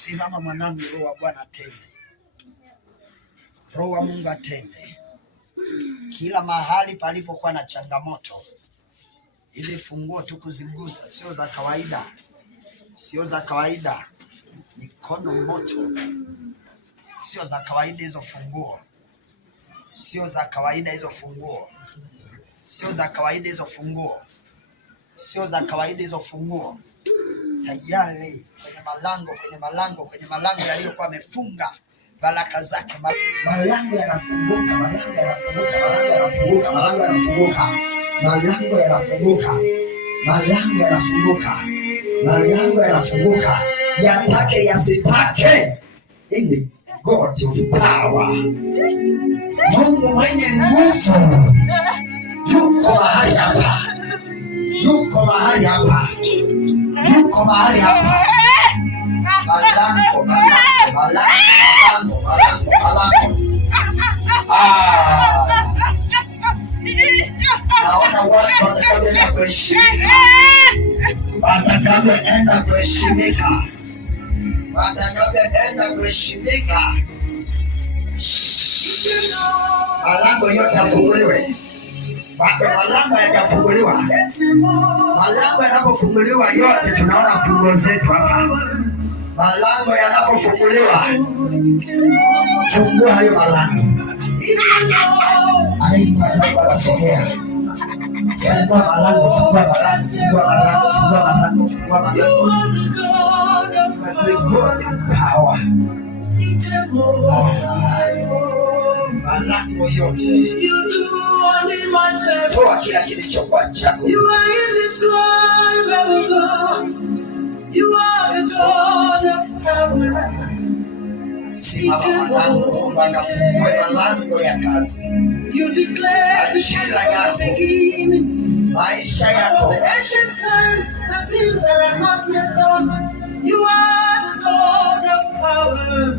Simama mwanangu, Roho wa Bwana atende, Roho wa Mungu atende kila mahali palipokuwa na changamoto. Ili funguo tu kuzigusa sio za kawaida, sio za kawaida. Mikono moto, sio za kawaida hizo funguo, sio za kawaida hizo funguo, sio za kawaida hizo funguo, sio za kawaida hizo funguo. Tayari kwenye malango yaliyokuwa yamefunga baraka zake, malango yanafunguka, malango yanafunguka, malango yanafunguka, malango yanafunguka, malango yanafunguka, malango yanafunguka, malango yanafunguka, yatake yasitake. Ili God of power, Mungu mwenye nguvu yuko mahali hapa, yuko mahali hapa, yuko mahali hapa. Malango, malango, malango, malango, malango. Naona watu watakavyoenda kuheshimika, watakavyoenda kuheshimika, watakavyoenda kuheshimika. Malango yote yafunguliwe. Malango hayajafunguliwa. Malango yanapofunguliwa yote tunaona funguo zetu hapa. Malango yanapofunguliwa, fungua hayo malango. Anaipata anasogea. Fungua malango, fungua malango, fungua malango, fungua malango, fungua malango. God of power. Malango yote. Toa kila kilichokuwa chako. You are indescribable God. You are the God of power. Simama malango, Mungu akafungue malango ya kazi. You declare ajira yako, maisha yako. The ancient times, the things that are not yet done. You are the God of power.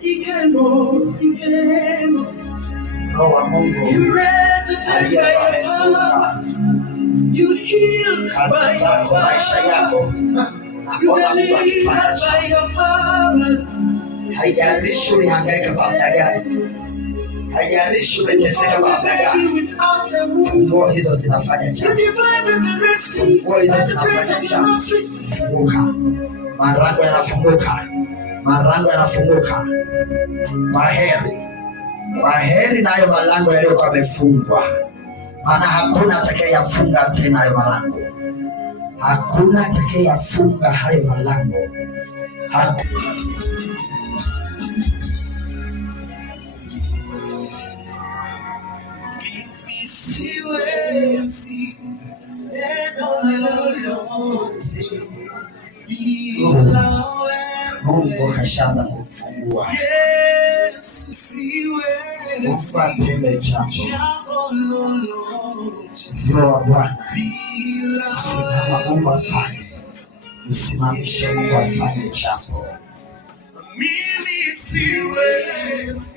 Ikemo. Roho wa Mungu aliyekuwa amefunga kazi zako, maisha yako, naona Mungu akifanya jambo. Haijalishi ulihangaika kwa muda gani, haijalishi umeteseka kwa muda gani, funguo hizo zinafanya jambo. Funguo hizo zinafanya jambo. Funguka, malango yanafunguka, malango yanafunguka. Kwa heri nayo malango yaliyokuwa yamefungwa, maana hakuna atakayeyafunga tena hayo malango. Hakuna atakayeyafunga hayo malango. Mungu kashaanza kufungua. Mungu atende jambo. Roho wa Bwana, simama Mungu afanye. Msimamishe Mungu afanye jambo. Mimi siwezi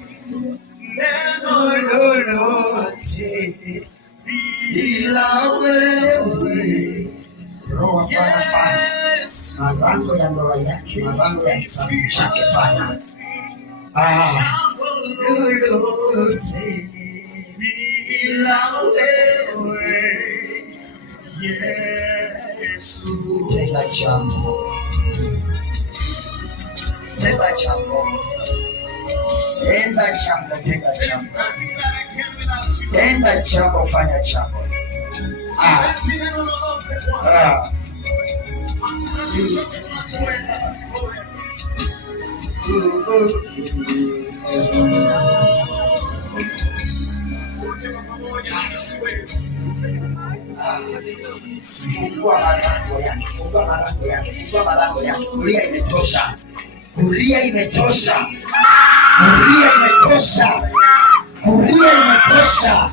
neno lolote bila wewe. Roho wa Bwana fanya. Malango ya ndoa yake, malango ya kizazi chake fanya. Lolote bila wewe Yesu. Tenda jambo, tenda jambo, tenda jambo, tenda jambo, tenda jambo, fanya jambo. Fungua malango yake, fungua malango yake, fungua malango yake. Kulia imetosha, kulia imetosha, kulia imetosha, kulia imetosha,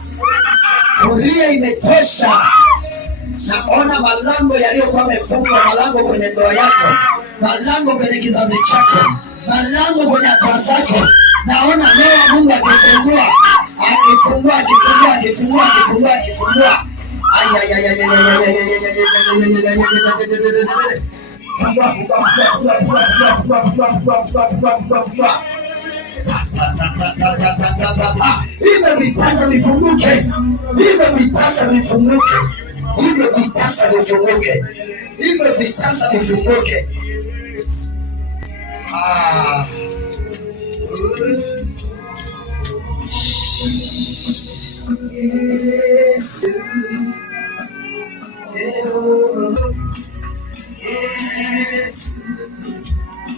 kulia imetosha. Naona malango yaliyokuwa yamefungwa, malango kwenye ndoa yako, malango kwenye kizazi chako, malango kwenye hatua zako. Naona leo Mungu akifungua, akifungua, akifungua, akifungua, akifungua, akifungua. Hivyo vitasa vifunguke, hivyo vitasa vifunguke, hivyo vitasa vifunguke, hivyo vitasa vifunguke. Yes. Yes.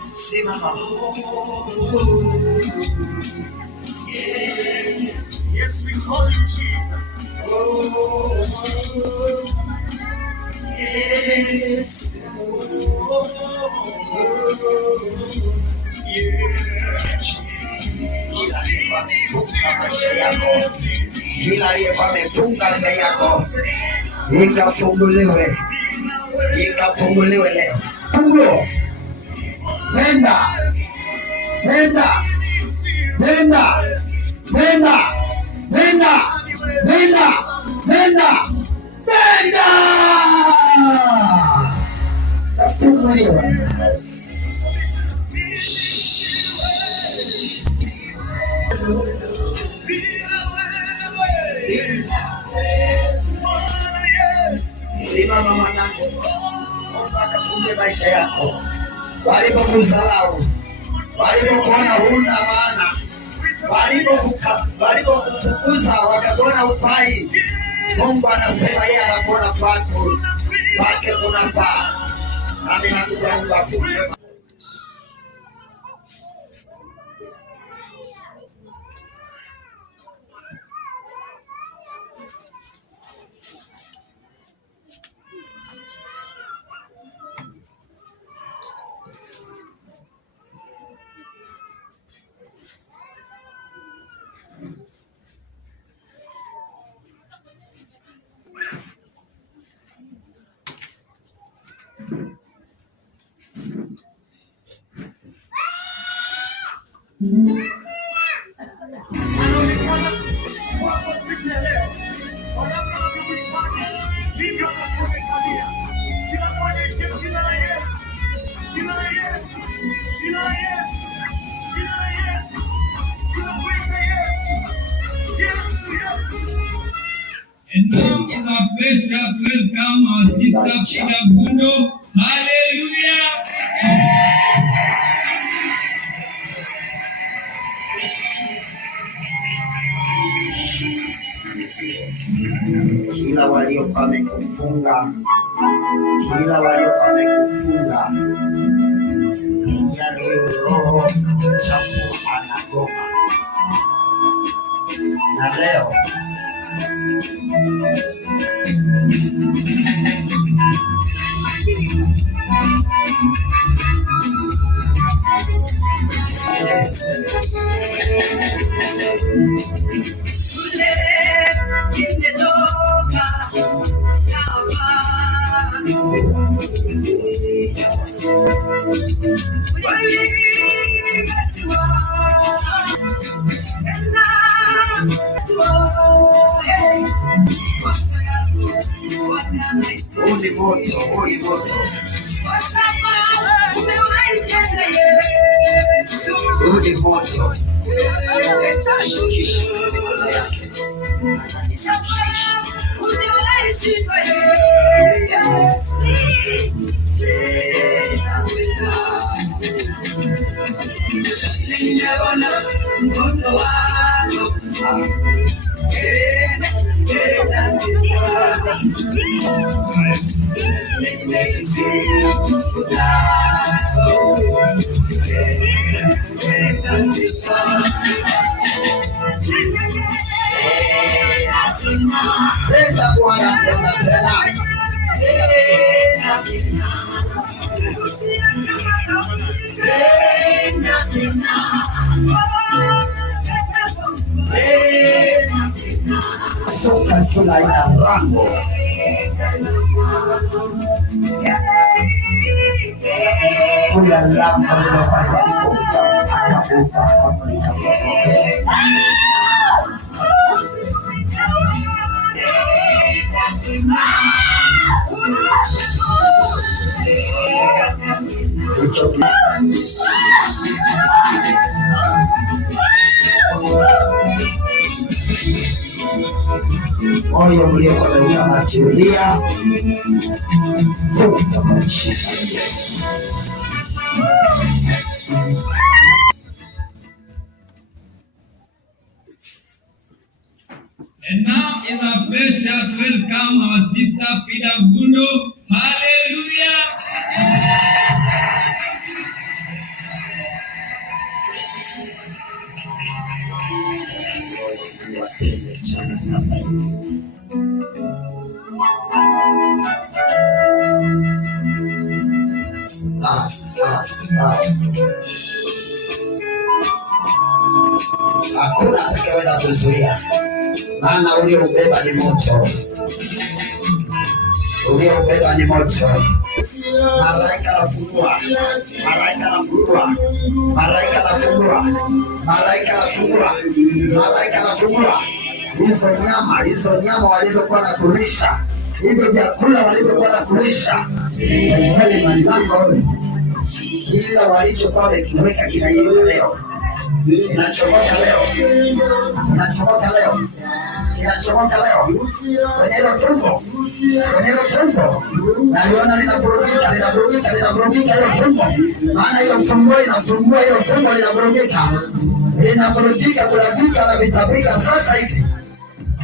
Simama. Yes. Yes, we call you Jesus. Oh. Yes. Oh. Yes. Kila aliyekuwa amefunga ndoa yako ikafunguliwe, ikafunguliwe leo. Funguo, nenda, nenda, nenda, nenda, nenda, nenda, nenda, nenda, kafunguliwe. Simama mwanangu, Mungu akafungue maisha yako. Walipokudharau, walipokuona huna maana, walipokufukuza wakakuona hufai, Mungu anasema yeye anakuona kwako, kwake kunafaa. Nami nakuomba And now is our pleasure to welcome our sister Frida Bundo. Hallelujah! Kila waliokuwa wamekufunga, kila waliokuwa wamekufunga, ndio roho chafu anagoma. Na leo uli moto, uli moto. Tena Bwana, tena. Soka kila ina rango. Kula lamba lopata akakufa Afrika. moyo mliokuwa umekamatilia futa kwa jina la Yesu. And now is a pleasure to welcome our sister Frida Gundo. Hallelujah. Sasa hakuna atakayeweza kuzuia, maana ulioubeba ni moto, ulioubeba ni moto. Malaika anafungua, malaika anafungua, malaika anafungua, malaika anafungua, malaika anafungua hizo nyama walizokuwa na kulisha, hivyo vyakula walivyokuwa na kulisha kwenye malango, kila walichokuwa wamekiweka kinaiona leo, kinachomoka leo, kinachomoka leo, kinachomoka leo kwenye hilo tumbo, kwenye hilo tumbo. Naliona linavurugika, linavurugika, linavurugika hilo tumbo, maana hilo funguo inafungua hilo tumbo, linavurugika, linavurugika. Kuna vitu anavitapika sasa hivi,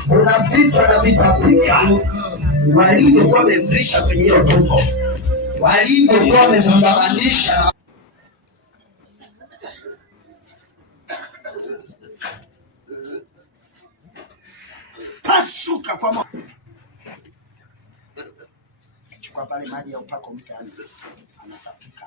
kuna vitu anavitapika walivyokuwa wamemlisha kwenye hilo tumbo, walivyokuwa wamemzamanisha. Pasuka kwa moto. Chukua pale maji ya upako mtaani. Anatapika.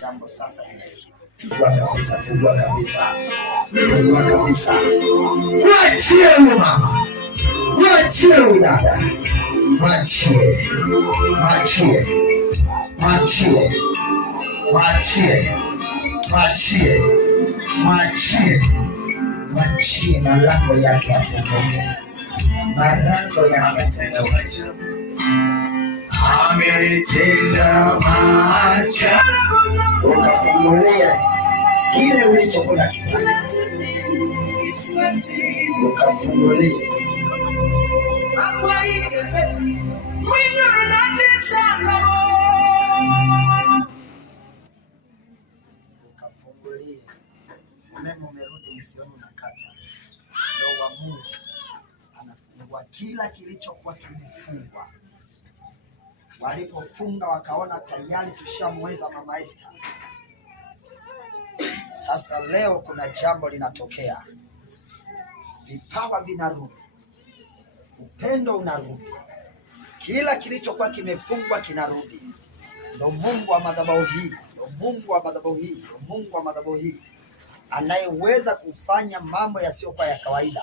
Jambo sasa hivi. Fungua kabisa, fungua kabisa, fungua kabisa. Wachie huyu mama, wachie huyu dada, wachie, wachie, wachie, wachie, wachie, wachie, wachie. Malango yake yafunguke, malango yake yafunguke. Ametenda maajabu. Ukafungulia kile ulichokuwa kitaka, ukafungulia. Ukafungulia. Umeme umerudi, msioni unakata. Roho wa Mungu anafungua kila kilichokuwa kimefungwa. Walipofunga wakaona tayari tushamweza Mama Esther. Sasa leo kuna jambo linatokea, vipawa vinarudi, upendo unarudi, kila kilichokuwa kimefungwa kinarudi. Ndio Mungu wa madhabahu hii, ndio Mungu wa madhabahu hii, ndio Mungu wa madhabahu hii anayeweza kufanya mambo yasiyokuwa ya kawaida.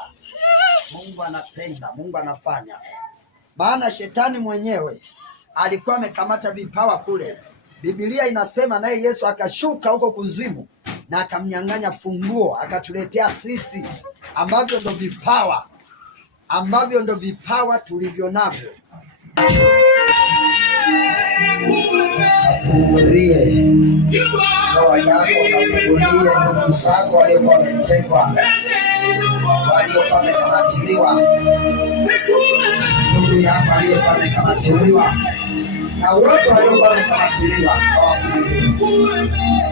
Mungu anatenda, Mungu anafanya, maana shetani mwenyewe alikuwa amekamata vipawa kule. Biblia inasema naye Yesu akashuka huko kuzimu na akamnyang'anya funguo, akatuletea sisi ambavyo ndo vipawa, ambavyo ndo vipawa tulivyo navyo. Kafungulie ndoa yako, kafungulie ndugu zako waliokuwa wametekwa, waliokuwa wamekamatiliwa, ndugu yako aliyekuwa amekamatiliwa, na wote waliokuwa wamekamatiliwa kawafungulie.